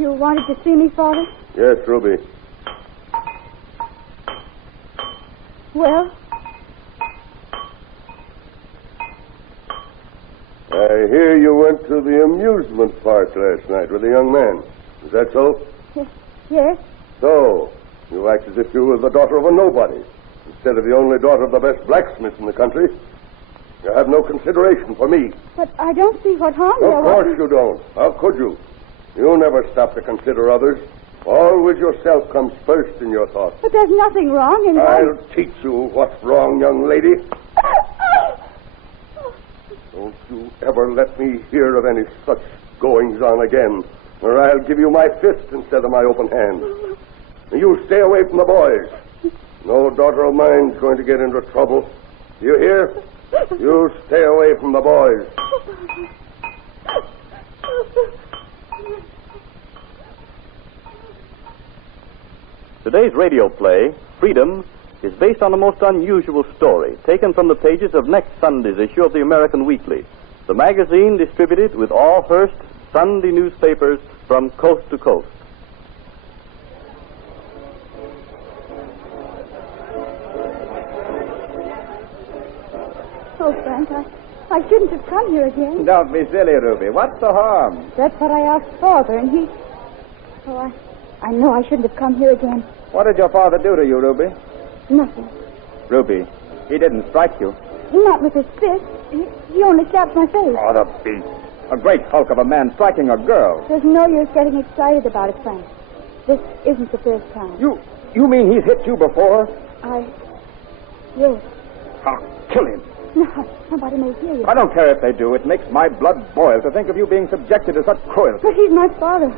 You wanted to see me, Father? Yes, Ruby. Well? I hear you went to the amusement park last night with a young man. Is that so? Yes. So, you act as if you were the daughter of a nobody, instead of the only daughter of the best blacksmith in the country. You have no consideration for me. But I don't see what harm there was. Of course you don't. How could you? You never stop to consider others. Always yourself comes first in your thoughts. But there's nothing wrong in I'll teach you what's wrong, young lady. Don't you ever let me hear of any such goings-on again, or I'll give you my fist instead of my open hand. You stay away from the boys. No daughter of mine's going to get into trouble. You hear? You stay away from the boys. Today's radio play, Freedom, is based on a most unusual story taken from the pages of next Sunday's issue of the American Weekly, the magazine distributed with all Hearst Sunday newspapers from coast to coast. Oh, Frank, I shouldn't have come here again. Don't be silly, Ruby. What's the harm? That's what I asked Father, and he... Oh, I know I shouldn't have come here again. What did your father do to you, Ruby? Nothing. Ruby, he didn't strike you. Not with his fist. He only slapped my face. Oh, the beast. A great hulk of a man striking a girl. There's no use getting excited about it, Frank. This isn't the first time. You mean he's hit you before? Yes. I'll kill him. No, somebody may hear you. I don't care if they do. It makes my blood boil to think of you being subjected to such cruelty. But he's my father.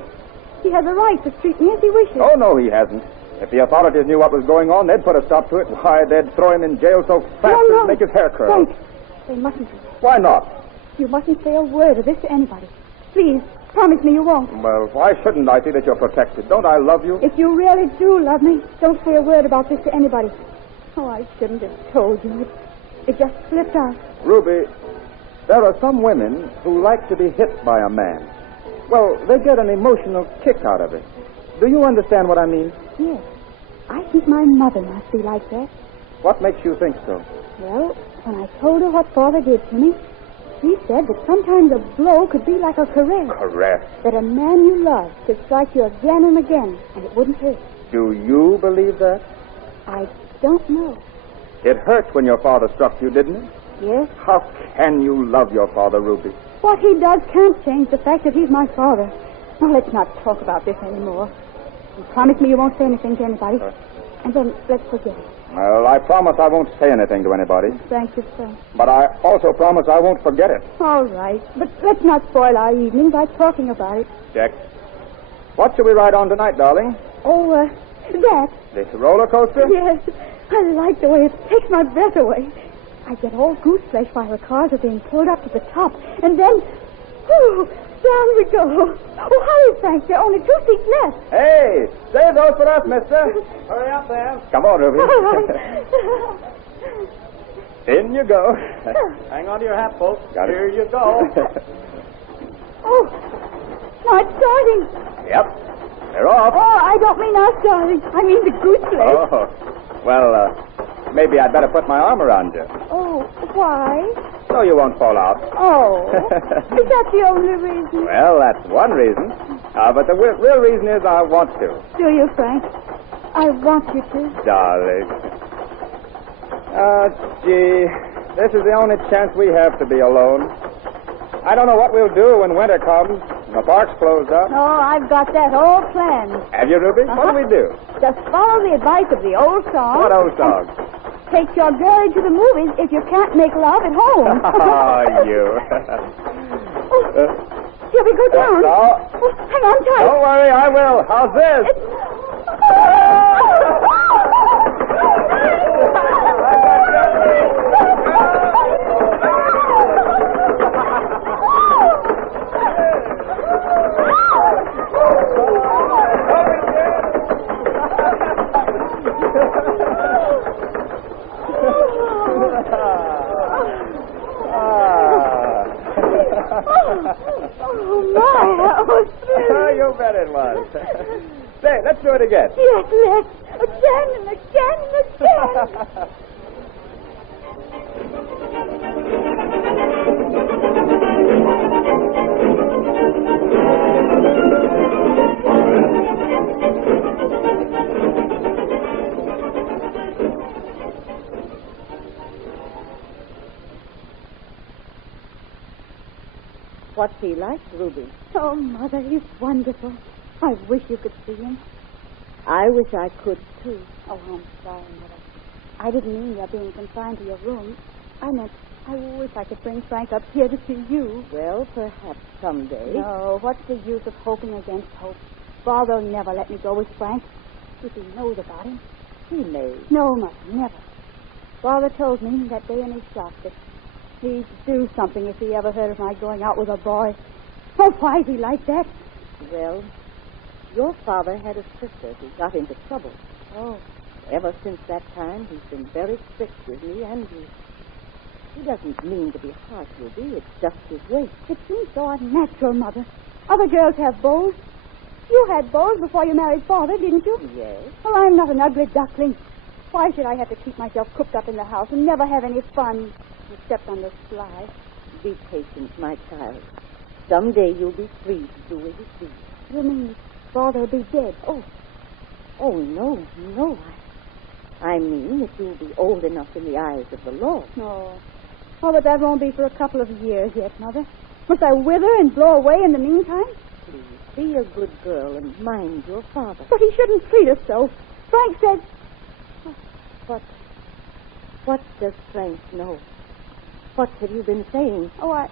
He has a right to treat me as he wishes. Oh, no, he hasn't. If the authorities knew what was going on, they'd put a stop to it. Why, they'd throw him in jail so fast No. it'd make his hair curl. Frank, they mustn't. Why not? You mustn't say a word of this to anybody. Please, promise me you won't. Well, why shouldn't I see that you're protected? Don't I love you? If you really do love me, don't say a word about this to anybody. Oh, I shouldn't have told you. It just slipped out. Ruby, there are some women who like to be hit by a man. Well, they get an emotional kick out of it. Do you understand what I mean? Yes. I think my mother must be like that. What makes you think so? Well, when I told her what Father did to me, she said that sometimes a blow could be like a caress. Caress? That a man you love could strike you again and again, and it wouldn't hurt. Do you believe that? I don't know. It hurt when your father struck you, didn't it? Yes? How can you love your father, Ruby? What he does can't change the fact that he's my father. Now, let's not talk about this anymore. You promise me you won't say anything to anybody. And then let's forget it. Well, I promise I won't say anything to anybody. Thank you, Frank. But I also promise I won't forget it. All right. But let's not spoil our evening by talking about it. Jack, what shall we ride on tonight, darling? Oh, that. This roller coaster? Yes. I like the way it takes my breath away. I get all goose flesh while the cars are being pulled up to the top. And then, whew, down we go. Oh, hurry, Frank. There are only 2 seats left. Hey, save those for us, mister. Hurry up there. Come on, Ruby. All right. In you go. Hang on to your hat, folks. Got it. Here you go. Oh, now it's starting. Yep. They're off. Oh, I don't mean us, darling. I mean the goose flesh. Oh. Well, maybe I'd better put my arm around you. Oh, why? So you won't fall out. Oh, is that the only reason? Well, that's one reason. But the real reason is I want to. Do you, Frank? I want you to. Darling. Gee, this is the only chance we have to be alone. I don't know what we'll do when winter comes and the park's closed up. Oh, I've got that all planned. Have you, Ruby? What do we do? Just follow the advice of the old song. What old song? Take your girl into the movies if you can't make love at home. Oh, you. Shall we go down? No. Oh, hang on tight. Don't worry, I will. How's this? my, that was thrilling. You bet it was. Say, let's do it again. Yes, let's. Again and again and again. What's he like, Ruby? Oh, Mother, he's wonderful. I wish you could see him. I wish I could, too. Oh, I'm sorry, Mother. I didn't mean your being confined to your room. I meant I wish I could bring Frank up here to see you. Well, perhaps someday. No, what's the use of hoping against hope? Father will never let me go with Frank. If he knows about him. He may. No, Mother, never. Father told me that day in his shop that he'd do something if he ever heard of my going out with a boy. Oh, why is he like that? Well, your father had a sister who got into trouble. Oh. Ever since that time, he's been very strict with me and you. He doesn't mean to be harsh, Ruby. It's just his way. It seems so unnatural, Mother. Other girls have beaux. You had beaux before you married Father, didn't you? Yes. Well, I'm not an ugly duckling. Why should I have to keep myself cooped up in the house and never have any fun, except on the sly? Be patient, my child. Someday you'll be free to do as you please. You mean Father'll be dead? Oh, no. I mean that you'll be old enough in the eyes of the law. No. Oh, but that won't be for a couple of years yet, Mother. Must I wither and blow away in the meantime? Please, be a good girl and mind your father. But he shouldn't treat us so. Frank said... What does Frank know? What have you been saying? Oh, I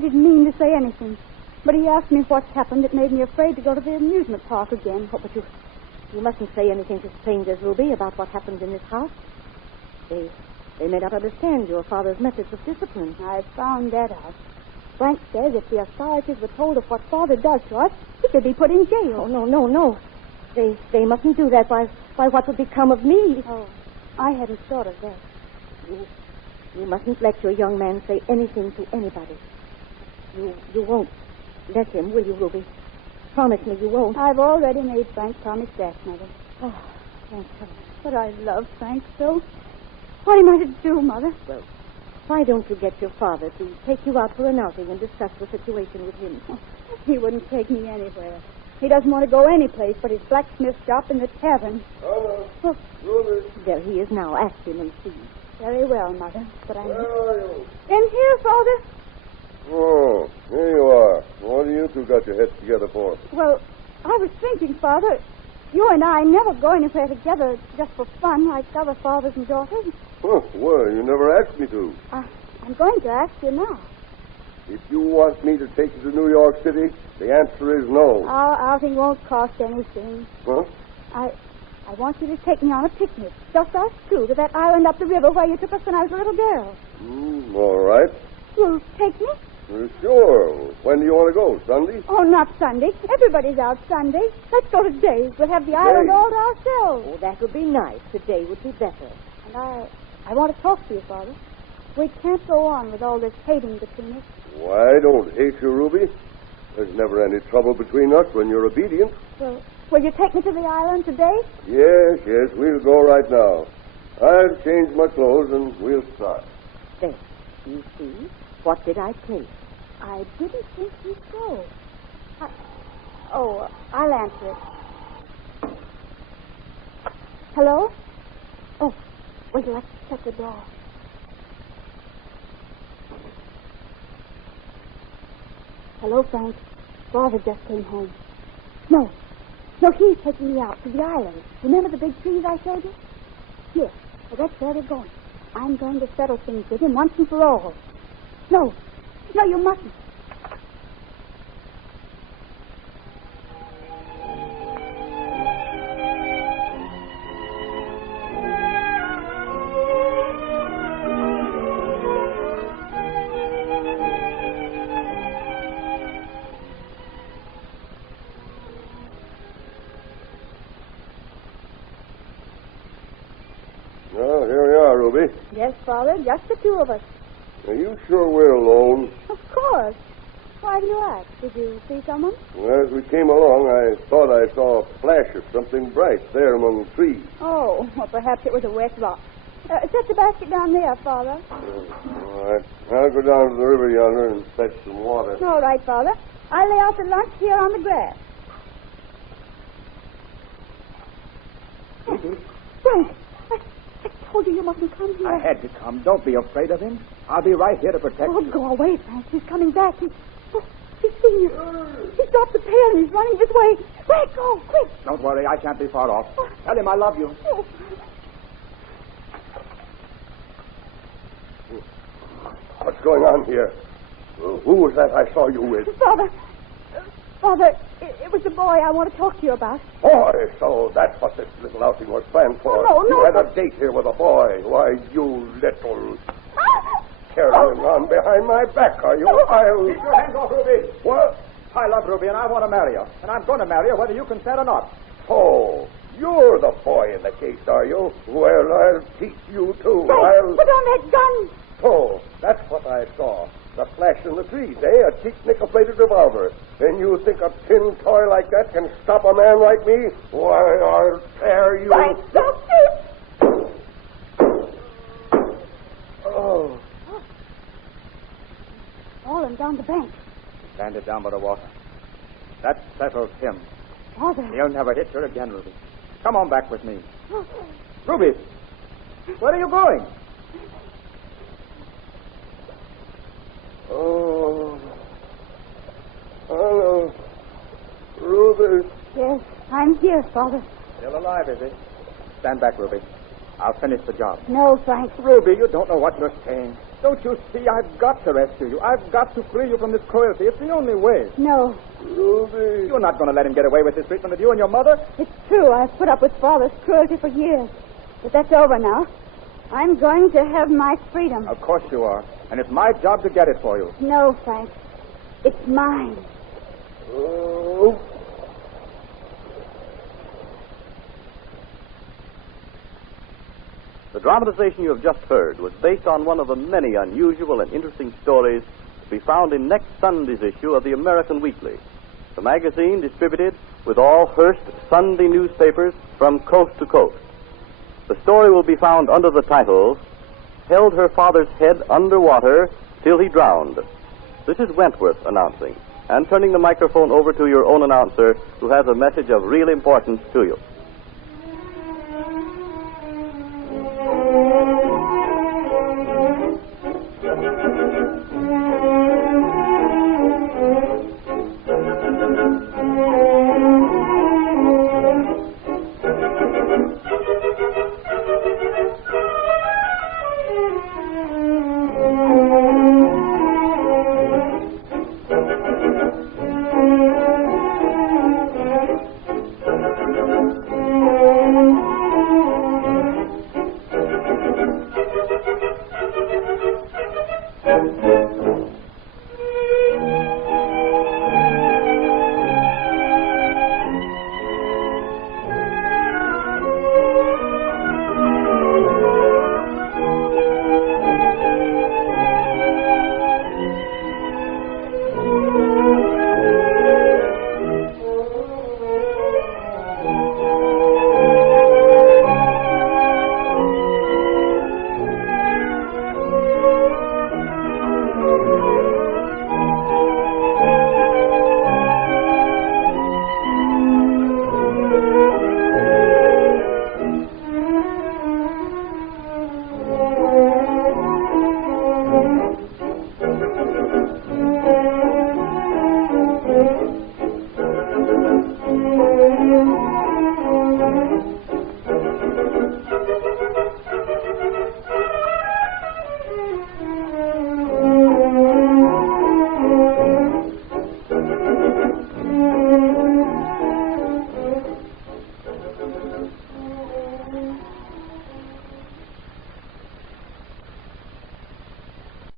didn't mean to say anything. But he asked me what's happened. It made me afraid to go to the amusement park again. Oh, but you mustn't say anything to strangers, Ruby, about what happened in this house. They may not understand your father's methods of discipline. I found that out. Frank says if the authorities were told of what Father does to us, he should be put in jail. Oh, no. They mustn't do that. Why, what would become of me? Oh, I hadn't thought of that. You mustn't let your young man say anything to anybody. You won't let him, will you, Ruby? Promise me you won't. I've already made Frank promise that, Mother. Oh, thank you. But I love Frank so. What am I to do, Mother? Well, why don't you get your father to take you out for an outing and discuss the situation with him? Oh, he wouldn't take me anywhere. He doesn't want to go any place but his blacksmith shop and the tavern. Hello. Oh. Ruby. There he is now. Ask him and see. Very well, Mother. But Where are you? In here, Father. Oh, here you are. What do you two got your heads together for? Well, I was thinking, Father, you and I never go anywhere together just for fun like other fathers and daughters. Huh, well, you never asked me to. I'm going to ask you now. If you want me to take you to New York City, the answer is no. Our outing won't cost anything. Huh? I want you to take me on a picnic, just us two, to that island up the river where you took us when I was a little girl. All right. You'll take me? Sure. When do you want to go? Sunday? Oh, not Sunday. Everybody's out Sunday. Let's go today. We'll have the island all to ourselves. Oh, that would be nice. Today would be better. And I want to talk to you, Father. We can't go on with all this hating between us. Why, I don't hate you, Ruby. There's never any trouble between us when you're obedient. Well, will you take me to the island today? Yes, we'll go right now. I'll change my clothes and we'll start. There. You see? What did I say? I didn't think you'd go. I'll answer it. Hello? Oh, would you like to shut the door? Hello, Frank. Father just came home. No, he's taking me out to the island. Remember the big trees I showed you? Yes, well, that's where they're going. I'm going to settle things with him once and for all. No, you mustn't. Well, here we are, Ruby. Yes, Father, just the two of us. Are you sure we're alone? Of course. Why, Why do you ask? Did you see someone? Well, as we came along, I thought I saw a flash of something bright there among the trees. Oh, well, perhaps it was a wet rock. Set the basket down there, Father. All right. I'll go down to the river yonder and fetch some water. All right, Father. I'll lay out the lunch here on the grass. Frank, I told you mustn't come here. I had to come. Don't be afraid of him. I'll be right here to protect Oh, you. go away, Frank. He's coming back. He's seen you. He's dropped the pail and he's running this way. Frank, go, quick. Don't worry. I can't be far off. Tell him I love you. Oh. What's going on here? Who was that I saw you with? Father, it was the boy I want to talk to you about. Boy, so that's what this little outing was planned for. No. You had a date here with a boy. Why, you little... Carrying on behind my back, are you? I'll... Keep your hands off Ruby. What? I love Ruby, and I want to marry her. And I'm going to marry her whether you consent or not. Oh, you're the boy in the case, are you? Well, I'll teach you, too. Frank, put on that gun. Oh, that's what I saw. The flash in the trees, eh? A cheap nickel-plated revolver. And you think a tin toy like that can stop a man like me? Why, I'll tear you... Frank, don't shoot. Oh. Fallen down the bank. Landed down by the water. That settles him. Father. He'll never hit her again, Ruby. Come on back with me. Ruby, where are you going? Oh. Hello. Ruby. Yes, I'm here, Father. Still alive, is he? Stand back, Ruby. I'll finish the job. No, Frank. Ruby, you don't know what you're saying. Don't you see? I've got to rescue you. I've got to free you from this cruelty. It's the only way. No. Ruby. You're not going to let him get away with this treatment of you and your mother? It's true. I've put up with Father's cruelty for years. But that's over now. I'm going to have my freedom. Of course you are. And it's my job to get it for you. No, Frank. It's mine. Oh. The dramatization you have just heard was based on one of the many unusual and interesting stories to be found in next Sunday's issue of the American Weekly, the magazine distributed with all Hearst Sunday newspapers from coast to coast. The story will be found under the title, Held Her Father's Head Underwater Till He Drowned. This is Wentworth announcing, and turning the microphone over to your own announcer who has a message of real importance to you.